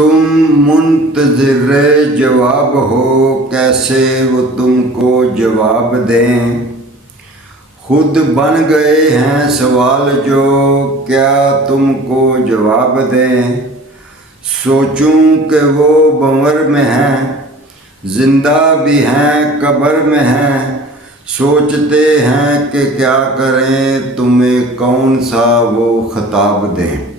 तुम मुंतज़िर जवाब हो, कैसे वो तुमको जवाब दें। खुद बन गए हैं सवाल जो, क्या तुमको जवाब दें। सोचूं कि वो भंवर में हैं, जिंदा भी हैं कब्र में हैं। सोचते हैं कि क्या करें, तुम्हें कौन सा वो खिताब दें।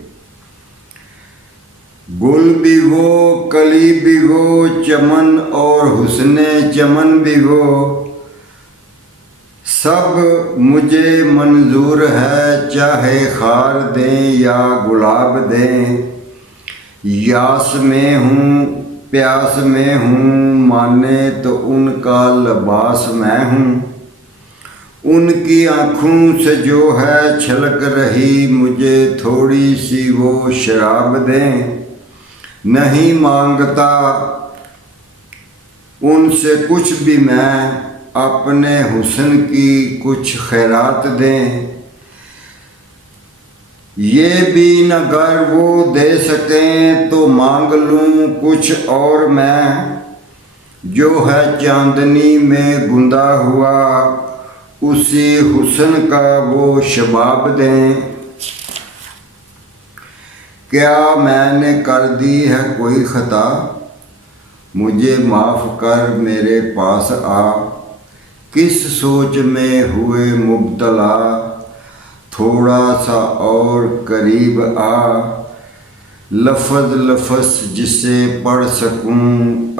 गुल भी वो, कली भी वो, चमन और हुस्ने चमन भी वो, सब मुझे मंजूर है, चाहे खार दें या गुलाब दें। यास में हूँ प्यास में हूँ, माने तो उनका लिबास मैं हूँ। उनकी आँखों से जो है छलक रही, मुझे थोड़ी सी वो शराब दें। नहीं मांगता उनसे कुछ भी मैं, अपने हुस्न की कुछ खैरात दें। ये भी न अगर वो दे सकें तो मांग लूँ कुछ और मैं, जो है चांदनी में गुंदा हुआ, उसी हुस्न का वो शबाब दें। क्या मैंने कर दी है कोई खता, मुझे माफ़ कर मेरे पास आ। किस सोच में हुए मुब्तला, थोड़ा सा और करीब आ। लफ्ज़ लफ्ज़ जिसे पढ़ सकूं,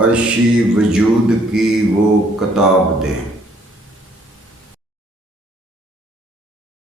अर्शी वजूद की वो किताब दे।